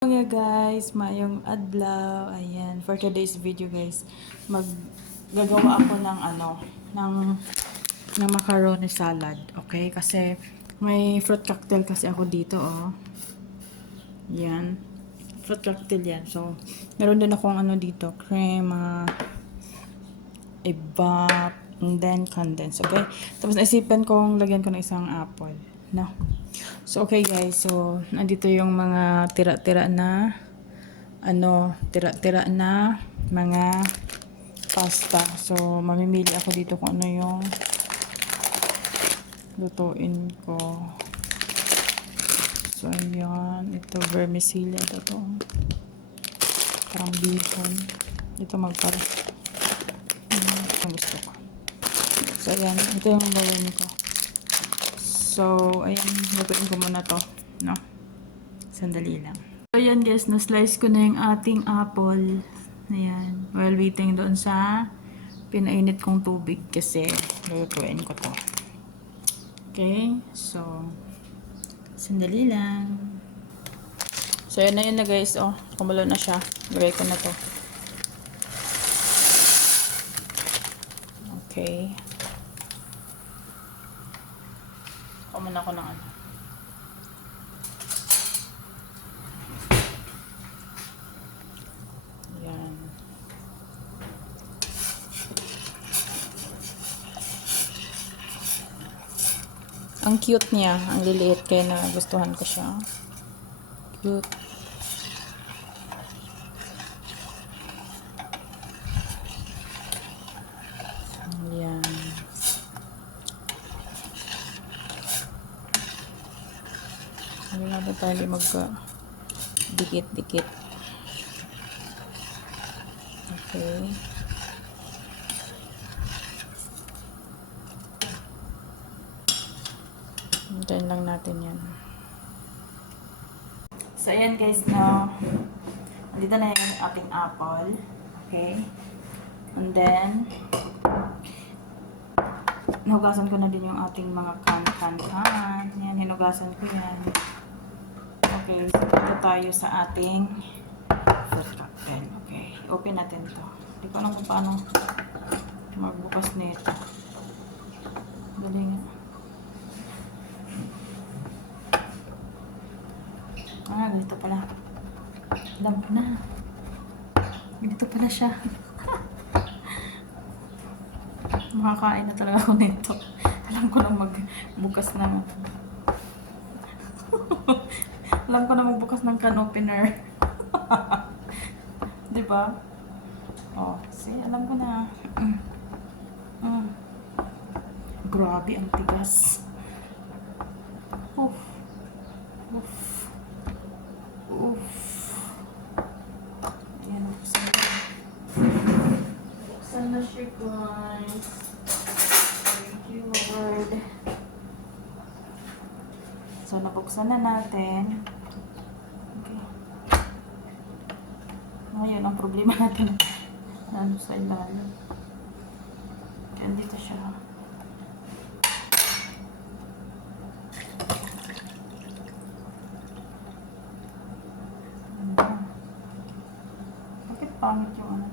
Nga guys, mayong adlaw. Ayan, for today's video guys, gagawa ako ng ng macaroni salad. Okay? Kasi may fruit cocktail kasi ako dito, oh. Yan. Fruit cocktail yan. So, meron din akong dito, crema, iba, and then condensed. Okay? Tapos naisipan kong lagyan ko ng isang apple. No? So, okay guys. So, nandito yung mga tira-tira na tira-tira na mga pasta. So, mamimili ako dito kung ano yung lutuin ko. So, ayan. Ito, vermicelli. Ito to. Parang bacon. Ito magpara. Ang gusto ko. So, ayan. Ito yung gawin ko. So, ayan. Lutuin ko muna to. No? Sandali lang. So, ayan guys. Na-slice ko na yung ating apple. Ayan. While waiting doon sa pinainit kong tubig kasi lulutuin ko to. Okay? So, sandali lang. So, ayan na yun na guys. Oh, kumulo na siya. Lagay ko na to. Okay. Kumain ako ng Ayan. Ang cute niya. Ang liliit kaya nagustuhan ko siya. Cute. Ayan. Hindi natin tayo magka-dikit-dikit. Okay. Hintayin lang natin yan. So, ayan guys, no. Dito na yung ating apple. Okay. And then, hinugasan ko na din yung ating mga kan. Yan, hinugasan ko yan. Okay, so dito tayo sa ating fruit cocktail. Okay, open natin to. Hindi ko alam kung paano magbukas nito. Dali nga. Ganito pala. Alam ko na. Ganito pala siya. Makakain na talaga ako nito. Alam ko na magbukas ng alam ko na magbukas ng can opener. Diba? Oh, see, alam ko na. Grabe, ang tigas. Oof. Oof. Oof. Ayan, buksan na siya, guys. Thank you, Lord. So, nabuksan na natin. Okay. Ngayon, ang problema natin nandun sa ilalim. Kaya dito siya. Bakit pangit yung ano?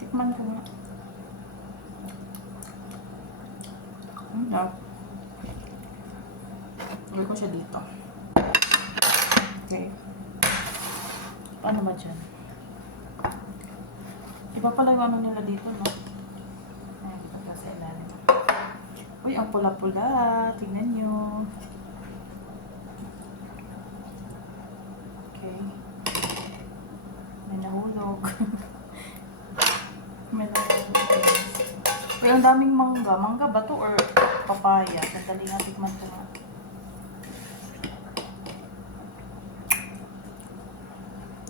Tikman ko nga. Lagay ko siya dito. Okay. Paano ba dyan? Iba pala yung ano nila dito, no? Ayan, ito pa sa ilalim. Uy, ang pula-pula. Tingnan nyo. Okay. May nahulog. May nahulog. Uy, ang daming mangga. Mangga ba to or papaya? Sandali nga, tikman ko nga.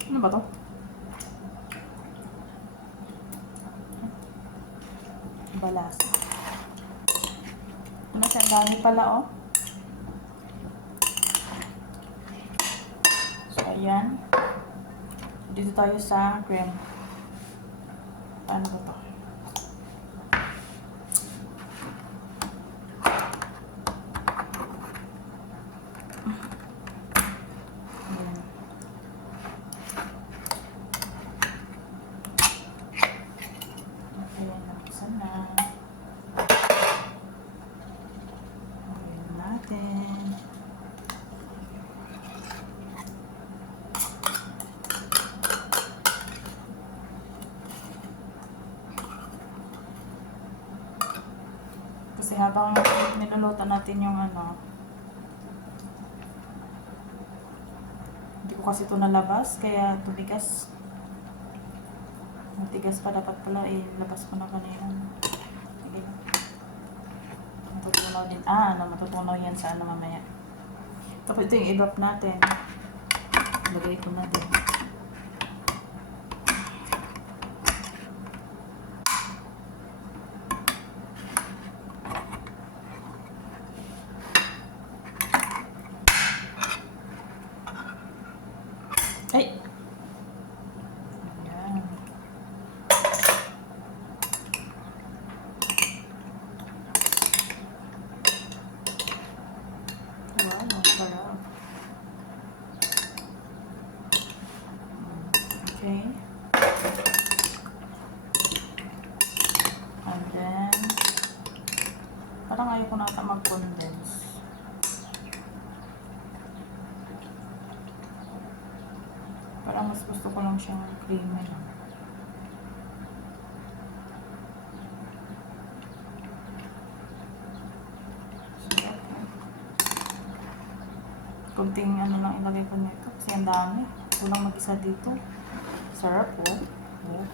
Ano ba to? Balas. Ano siya? Dami pala, oh. So, ayan. Dito tayo sa cream. Paano ba to? Ayan. Kasi habang niluluto natin yung ano, hindi ko kasi ito nalabas, kaya tubigas. Matigas pa dapat pala, labas ko na kanina. Sige. Matutunaw din. Matutunaw yan sa ano mamaya. Tapos ito yung i-wrap natin. Lagay ko na din. Ay! Ayan. Wow, ang sarap. Okay. And then, parang ayaw ko nata mag-condense. Parang mas gusto ko lang siyang creamy lang. Kunting ano lang ilagay ko nito kasi ang dami. Kulang mag-isa dito. Sarap oh. Oh.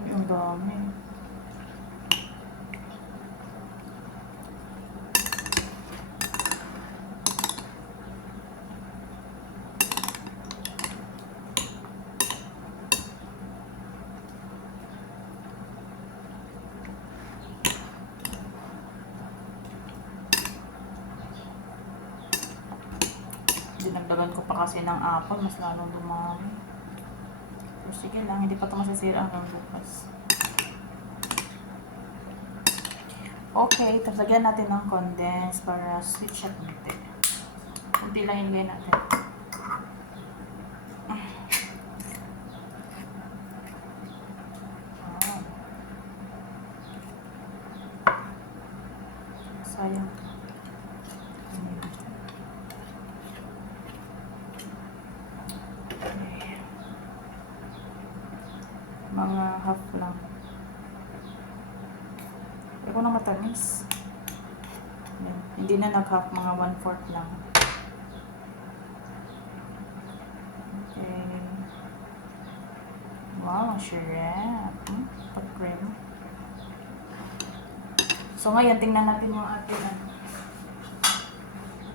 Ay, ang dami. Dinagdagan ko pa kasi ng apple, mas lalong dumami. Pero sige lang, hindi pa ito masasira hanggang bukas. Okay, tapos lagyan natin ng condense para sweet siya kunti. Kunti lang ilagay natin. Sayang. Mga half lang. Ako na matamis. Yan. Hindi na nag-half, mga 1/4 lang. Okay. Wow, shrimp. Pag-cream. So ngayon, tingnan natin yung ating ano.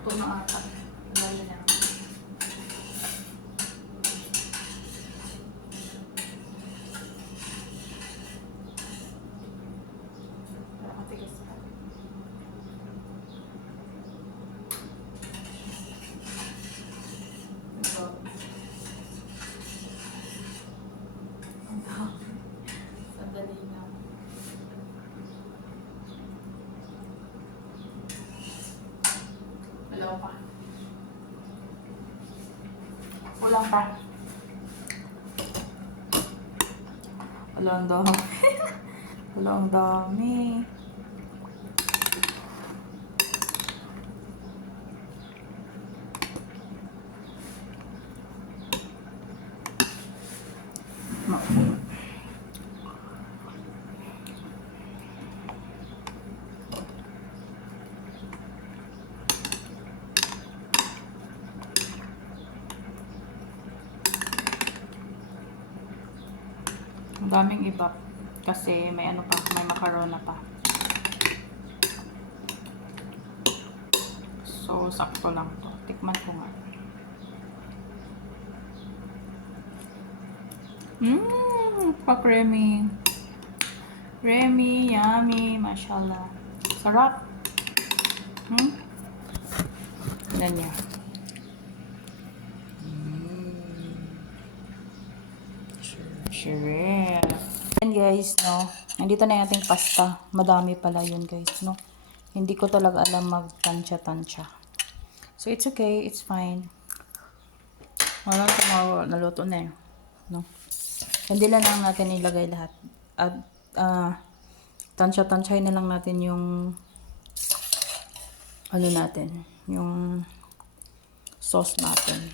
Puno ata. Lalo na. Sandali na. Malaw pa. Kulang pa. Wala, ang dami. Wala, ang dami. Ang daming iba kasi may ano pa, may macarona pa. So, sakto lang to. Tikman ko nga. Pa-creamy. Creamy, yummy, mashallah. Sarap. Ganyan. Shrimp. And guys, no, nandito na yung ating pasta. Madami pala yun guys, no. Hindi ko talaga alam mag-tansya-tansya. So, it's okay. It's fine. Wala tumawa. Naluto na eh. No? Hindi lang natin ilagay lahat. At, tansya-tansyahin na lang natin yung ano natin. Yung sauce natin.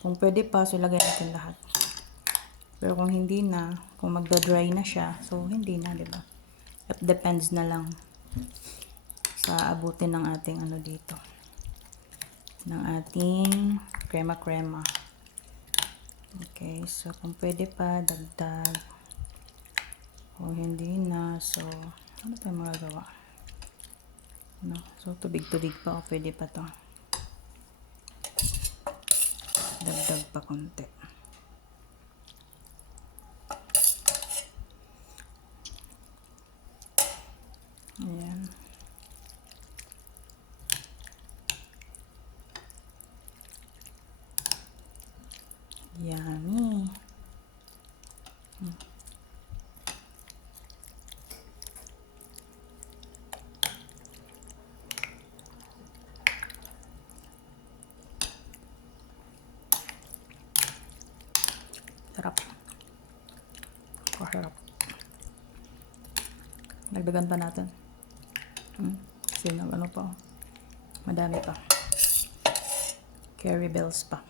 Kung pwede pa, so ilagay natin lahat. Pero kung hindi na, kung magda-dry na siya, so hindi na, 'di ba? It depends na lang sa abutin ng ating ano dito. Ng ating krema-krema. Okay, so kung pwede pa, dagdag. Kung hindi na, so ano pa yung magagawa? No, so tubig-tubig pa, o pwede pa to. Dagdag pa konti. Ayan. Yummy. Sarap. Sarap. Dagdagan pa natin. Kasi ano pa. Madami pa. Curry bells pa.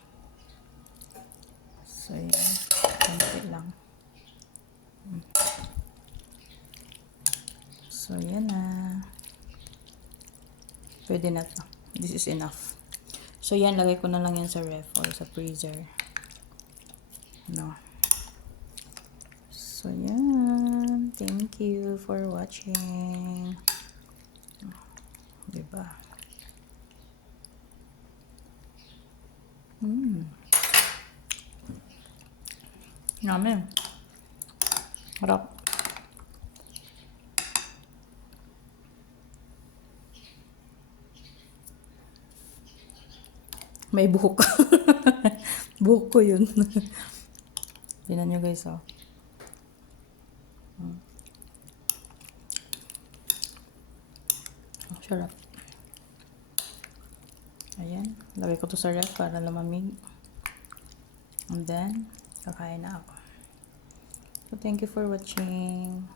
So, yan. Konti lang. So, yan na. Pwede na to. This is enough. So, yan. Lagay ko na lang yan sa ref or sa freezer. No. So, yan. Thank you for watching. Diba? Yummy. Harap. May buhok. Buhok ko yun. Tingnan nyo guys, oh. Sarap. Ayan. Lagay ko to sa ref para lumamig. And then, kakain na ako. So, thank you for watching.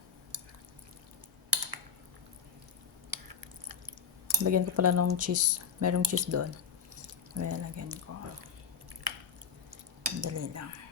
Lagyan ko pala ng cheese. Merong cheese doon. Kaya lagyan ko. Dali lang.